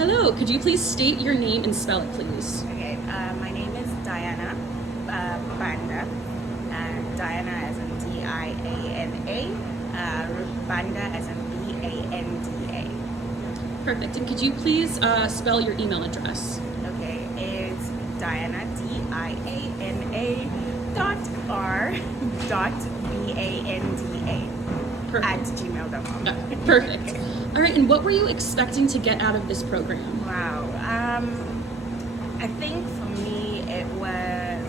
Hello, could you please state your name and spell it, please? Okay, my name is Diana Banda, and Diana as in Diana, Banda as in Banda. Perfect. And could you please spell your email address? Okay, it's Diana Diana .r.banda at Perfect. gmail.com. Perfect. All right, and what were you expecting to get out of this program? Wow. I think for me it was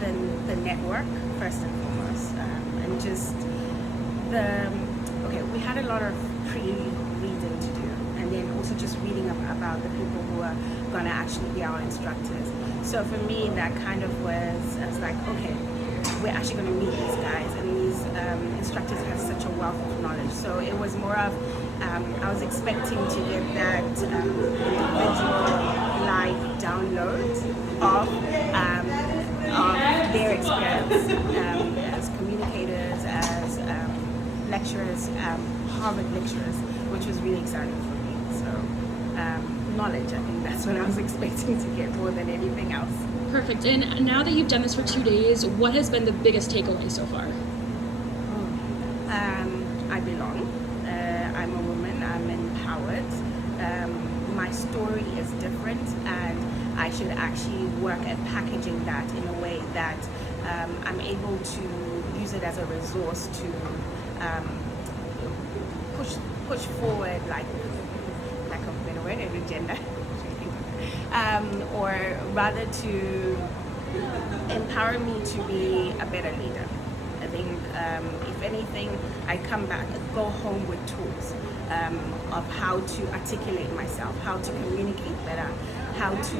the network first and foremost, and just we had a lot of pre-reading to do, and then also just reading about the people who are gonna actually be our instructors. So for me, that kind of I was like, okay, we're actually going to meet these guys, and these instructors have such a wealth of knowledge. So it was more of, I was expecting to get that individual live download of their experience as communicators, as lecturers, Harvard lecturers, which was really exciting for me. So knowledge, I think that's what I was expecting to get more than anything else. Perfect. And now that you've done this for 2 days, what has been the biggest takeaway so far? I belong. I'm a woman. I'm empowered. My story is different, and I should actually work at packaging that in a way that I'm able to use it as a resource to push forward, like a better word, an agenda. Or rather to empower me to be a better leader. I think if anything, I go home with tools of how to articulate myself, how to communicate better, how to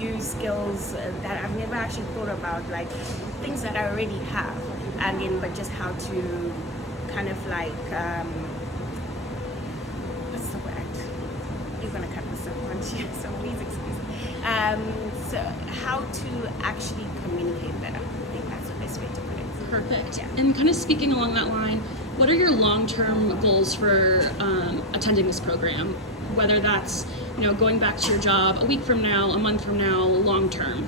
use skills that I've never actually thought about, like things that I already have, but just how to kind of like, what's the word? You're gonna cut this up, aren't you? So please excuse me. So how to actually communicate better. I think that's the best way to put it. Perfect. Yeah. And kind of speaking along that line, what are your long-term goals for attending this program? Whether that's going back to your job a week from now, a month from now, long-term.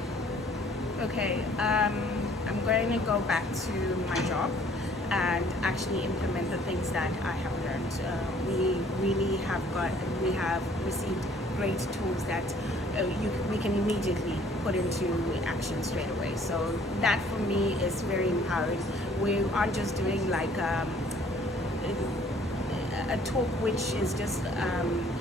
Okay, I'm going to go back to my job and actually implement the things that I have learned. We have received great tools that we can immediately put into action straight away. So that for me is very empowering. We aren't just doing like a talk which is just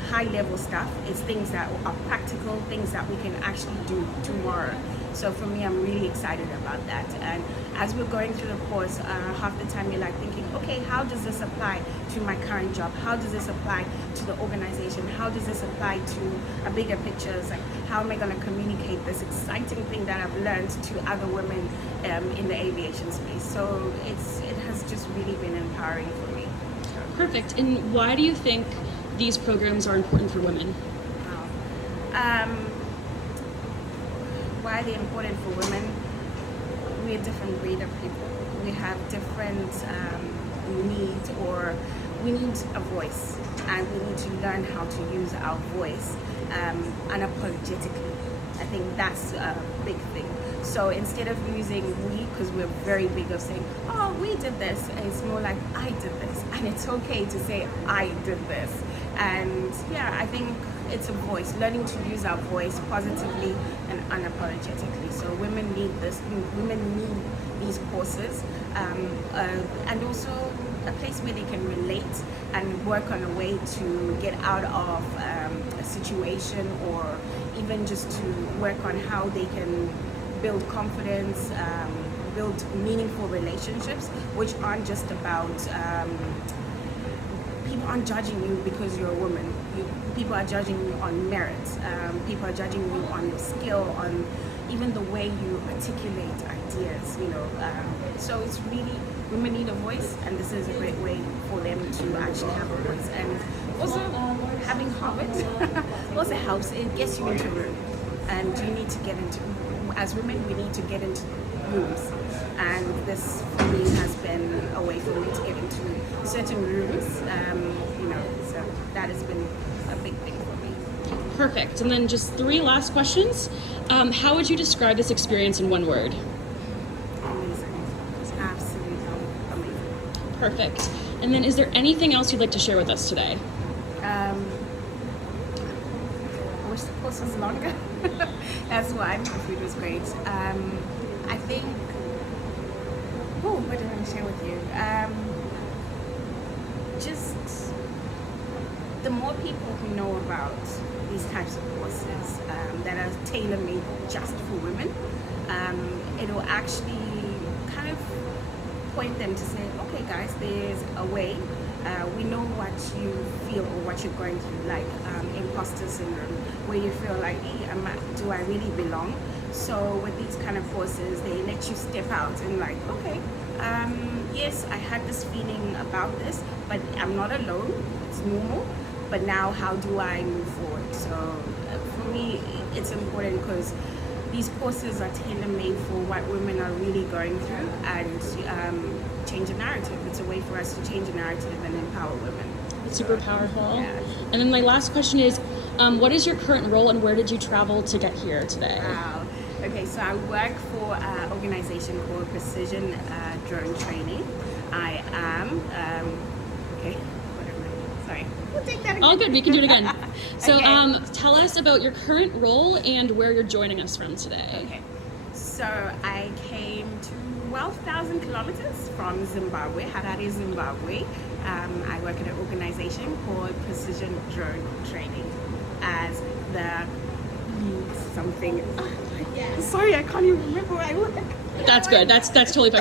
high level stuff. It's things that are practical, things that we can actually do tomorrow. So for me, I'm really excited about that. And as we're going through the course, half the time you're like thinking, okay, how does this apply to my current job? How does this apply to the organization? How does this apply to a bigger picture? It's like, how am I going to communicate this exciting thing that I've learned to other women in the aviation space? So it has just really been empowering for me. Perfect. And why do you think these programs are important for women? Why are they important for women? We're a different breed of people. We have different needs, or we need a voice, and we need to learn how to use our voice unapologetically. I think that's a big thing. So instead of using we, because we're very big of saying, oh, we did this, it's more like I did this, and it's okay to say I did this. And yeah, I think it's a voice, learning to use our voice positively and unapologetically. So women need this, women need these courses, and also a place where they can relate and work on a way to get out of a situation, or even just to work on how they can build confidence, build meaningful relationships, which aren't just about people aren't judging you because you're a woman. People are judging you on merit. People are judging you on your skill, on even the way you articulate ideas. So it's really, women need a voice, and this is a great way for them to actually have a voice. And also, having Harvard also helps. It gets you into a room, and you need to get into. As women, we need to get into rooms, and this for me has been a way for me to get into certain rooms. So that has been a Perfect. And then just 3 last questions. How would you describe this experience in 1 word? Amazing. It's absolutely amazing. Perfect. And then is there anything else you'd like to share with us today? I wish the course was longer. That's why the food was great. I think, what did I want to share with you? Just the more people who know about these types of courses that are tailor-made just for women, it will actually kind of point them to say, okay guys, there's a way. We know what you feel or what you're going through, like imposter syndrome, where you feel like, hey, do I really belong? So with these kind of courses, they let you step out and like, okay, yes, I had this feeling about this, but I'm not alone. It's normal. But now how do I move forward? So for me, it's important because these courses are tailor-made for what women are really going through and change a narrative. It's a way for us to change a narrative and empower women. It's super powerful. Yeah. And then my last question is, what is your current role and where did you travel to get here today? Wow. Okay, so I work for an organization called Precision Drone Training. I am, sorry. We'll take that again. All good, we can do it again. So Okay. tell us about your current role and where you're joining us from today. Okay, so I came 12,000 kilometers from Zimbabwe, Harare, Zimbabwe. I work at an organization called Precision Drone Training as the something. Sorry, I can't even remember where I work. That's good. That's totally fine.